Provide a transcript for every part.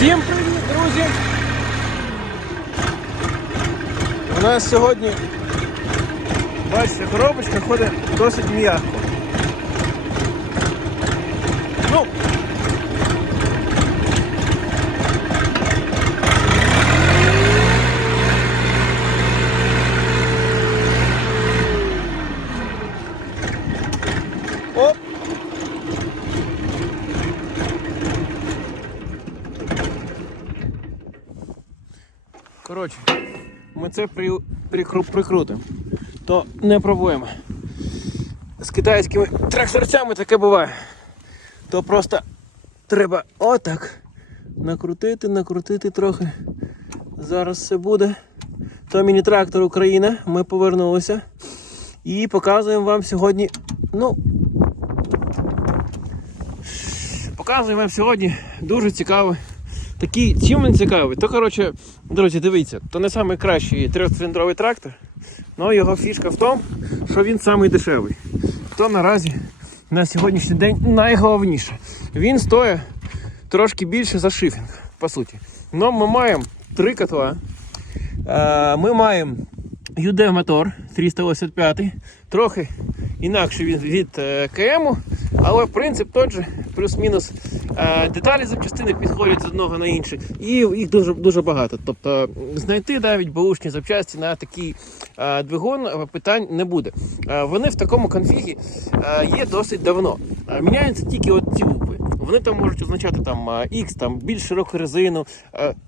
Всім привіт, друзі! У нас сьогодні, бачите, коробочка ходить досить м'яко. Ну, Коротше, ми це при, прикру, прикрутимо. То не пробуємо. З китайськими тракторцями таке буває. То просто треба отак накрутити, накрутити трохи. Зараз все буде. То міні-трактор Україна. Ми повернулися. І показуємо вам сьогодні. Ну. Показуємо вам сьогодні дуже цікавий Такий, чим він цікавий? То, коротше, друзі, дивіться, то не найкращий трьохциліндровий трактор, але його фішка в тому, що він самий дешевий. То наразі на сьогоднішній день найголовніше. Він стоїть трошки більше за шифінг, по суті. Но ми маємо три котла. Е, Ми маємо UD мотор 385, трохи інакше він від е, КМ, але принцип той же, плюс-мінус е, деталі запчастини підходять з одного на інше, і їх дуже дуже багато. Тобто знайти навіть баушні запчасті на такий е, двигун е, питань не буде. Вони в такому конфігі є досить давно. Міняються тільки от ці букви. Вони там можуть означати там X, там більш широку резину.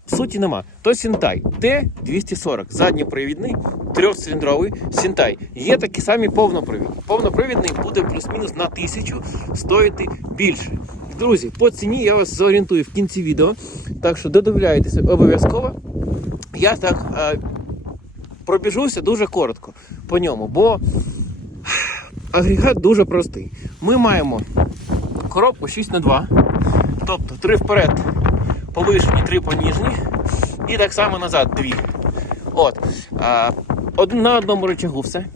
Суті нема. То Сінтай Т240, задньопривідний, трьохциліндровий Сінтай. Є такі самі повнопривідні. Повнопривідний буде плюс-мінус на тисячу стоїти більше. Друзі, по ціні я вас зорієнтую в кінці відео. Так що додивляйтеся обов'язково. Я так е, пробіжуся дуже коротко по ньому, бо агрегат дуже простий. Ми маємо коробку 6 на 2 тобто 3 вперед повишені, 3 поніжні, і так само назад 2. От. Один на одному рычагу все.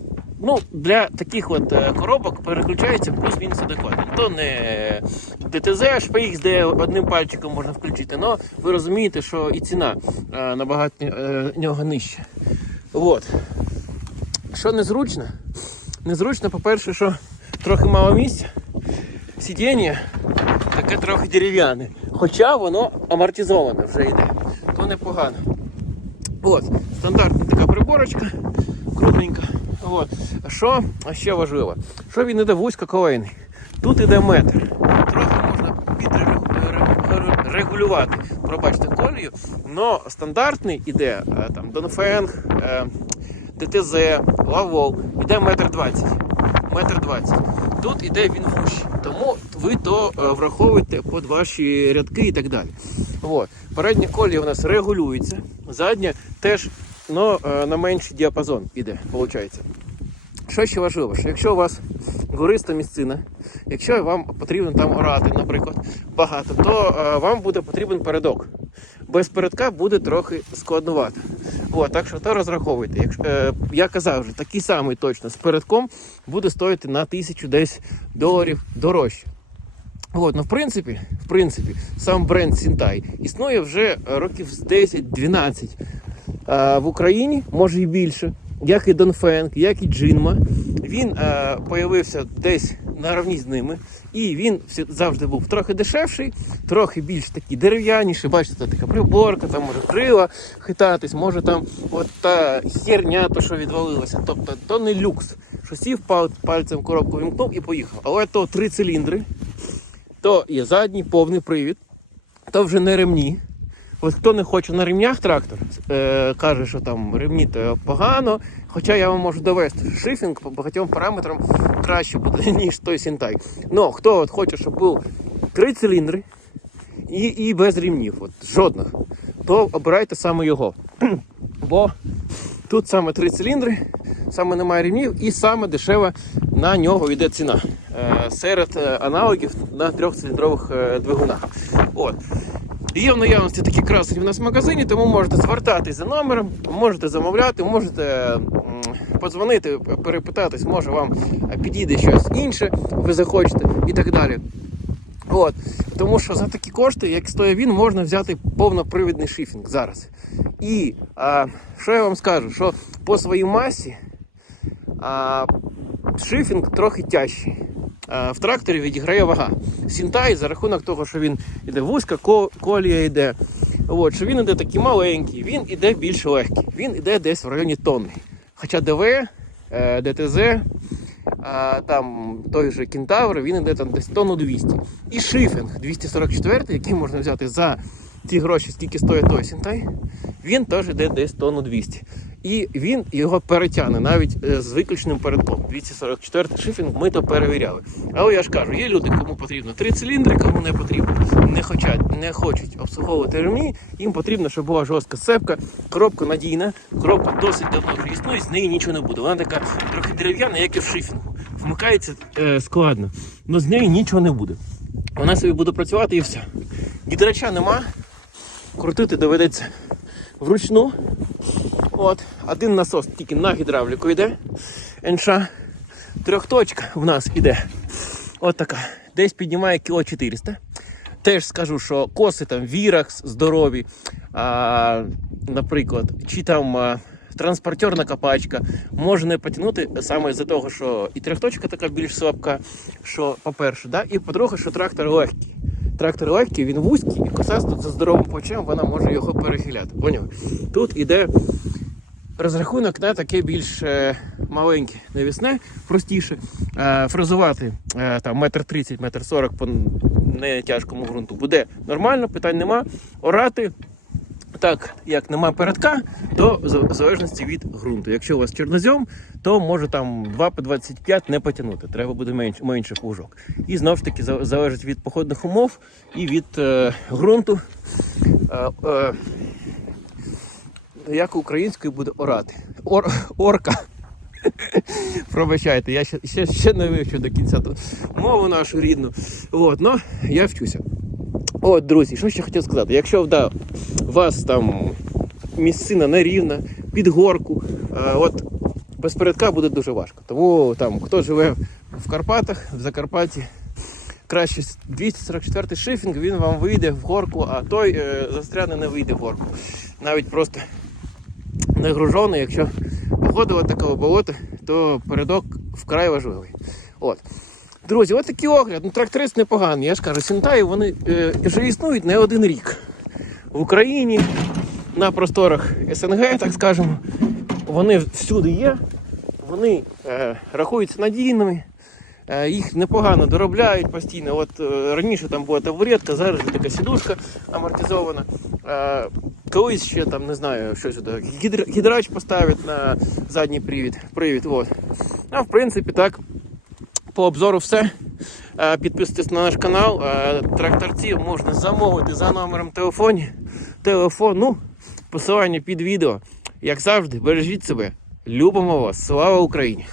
Ну, для таких от е, коробок переключається плюс-мінус адекватно. То не ДТЗ HPX, де одним пальчиком можна включити, але ви розумієте, що і ціна е, набагато е, нього нижча. От. Що незручно? Незручно, по-перше, що трохи мало місця. Сидіння таке трохи дерев'яне. Хоча воно амортизоване вже йде. То непогано. От, стандартна така приборочка, крупненька. От. А що а ще важливо? Що він іде вузькоколейний. Тут іде метр. Трохи можна підрегулювати, пробачте, колію, але стандартний іде е, там Донфенг, е, ДТЗ, Лавол, іде метр двадцять. Метр двадцять. Тут іде він вущий, тому ви то е, враховуєте під ваші рядки і так далі. От. Передня колія у нас регулюється, задня теж но, е, на менший діапазон іде, виходить. Що ще важливо, що якщо у вас гориста місцина, якщо вам потрібно там орати, наприклад, багато, то е, вам буде потрібен передок. Без передка буде трохи складнувато. От, так що то розраховуйте. Якщо, е, я казав вже, такий самий точно з передком буде стоїти на тисячу десь доларів дорожче. От, ну, в принципі, в принципі, сам бренд Сінтай існує вже років з 10-12 е, в Україні, може і більше, як і Донфенг, як і Джинма. Він е, появився десь на рівні з ними, і він завжди був трохи дешевший, трохи більш такий дерев'яніший. Бачите, це така приборка, там може крила хитатись, може там от та херня, то що відвалилася. Тобто то не люкс. Що сів пал- пальцем коробку вімкнув і поїхав. Але то три циліндри, то є задній повний привід, то вже не ремні. От хто не хоче на ремнях трактор, е, каже, що там ремні то погано. Хоча я вам можу довести, що шифінг по багатьом параметрам краще буде, ніж той Сінтай. Ну, хто от хоче, щоб був три циліндри і, і без ремнів, от, жодних, то обирайте саме його. Бо тут саме три циліндри, саме немає ремнів і саме дешева на нього йде ціна е, серед е, аналогів на трьохциліндрових е, двигунах. От. Є в наявності такі красені в нас в магазині, тому можете звертатись за номером, можете замовляти, можете подзвонити, перепитатись, може вам підійде щось інше, ви захочете і так далі. От. Тому що за такі кошти, як стоїть він, можна взяти повнопривідний шифінг зараз. І а, що я вам скажу? Що по своїй масі а, шифінг трохи тяжчий. А, в тракторі відіграє вага. Сінтай за рахунок того, що він іде вузька, колія йде. От, що він іде такий маленький, він іде більш легкий. Він іде десь в районі тонни. Хоча ДВ, е, ДТЗ, там той же Кентавр, він іде там десь тонну 200. І шифінг 244, який можна взяти за ті гроші, скільки стоїть той Сінтай, він теж йде десь тонну 200. І він його перетягне навіть е, з виключним передком. 244 шифінг ми то перевіряли. Але я ж кажу, є люди, кому потрібно три циліндри, кому не потрібно. Не хочуть, не хочуть обслуговувати ремні, їм потрібно, щоб була жорстка сцепка, коробка надійна, коробка досить давно вже існує, з неї нічого не буде. Вона така трохи дерев'яна, як і в шифінгу. Вмикається е, складно, але з неї нічого не буде. Вона собі буде працювати і все. Гідрача нема, крутити доведеться вручну. От, один насос тільки на гідравліку йде. НШ. Трьохточка в нас іде. От така. Десь піднімає кіло 400. Теж скажу, що коси там Віракс здорові, а, наприклад, чи там а, транспортерна капачка може не потягнути саме з-за того, що і трьохточка така більш слабка, що по-перше, да? і по-друге, що трактор легкий. Трактор легкий, він вузький, і коса за здоровим плечем вона може його перехиляти. Поняв? Тут іде розрахунок на таке більш е, маленьке навісне, простіше. Е, фрезувати е, там метр тридцять, метр сорок по не тяжкому ґрунту буде нормально, питань нема. Орати. Так, як нема передка, то в залежності від ґрунту. Якщо у вас чорнозем, то може там 2 по 25 не потягнути. Треба буде менш, менше плужок. І знову ж таки залежить від походних умов і від е, ґрунту. Е, е, як українською буде орати. Ор, орка. Пробачайте, я ще, ще, ще не вивчу до кінця мову нашу рідну. От, ну, я вчуся. От, друзі, що ще хотів сказати? Якщо да, у вас там місцина нерівна, під горку, е, от без передка буде дуже важко. Тому там, хто живе в Карпатах, в Закарпатті, краще 244 шифінг, він вам вийде в горку, а той е, застряне не вийде в горку. Навіть просто не гружений, якщо походило такого болота, то передок вкрай важливий. От. Друзі, от такий огляд. Ну, тракторист непоганий. Я ж кажу, Сінтаї вони е, вже існують не один рік. В Україні, на просторах СНГ, так скажемо, вони всюди є, вони е, рахуються надійними, е, їх непогано доробляють постійно. От е, раніше там була табуретка, зараз же така сідушка амортизована. Е, колись ще там не знаю, що сюди. Гідр, гідрач поставить на задній привід. привід от. А в принципі так. По обзору все. Е, Підписуйтесь на наш канал. Е, Тракторців можна замовити за номером телефоні. телефону. Посилання під відео. Як завжди, бережіть себе. Любимо вас. Слава Україні!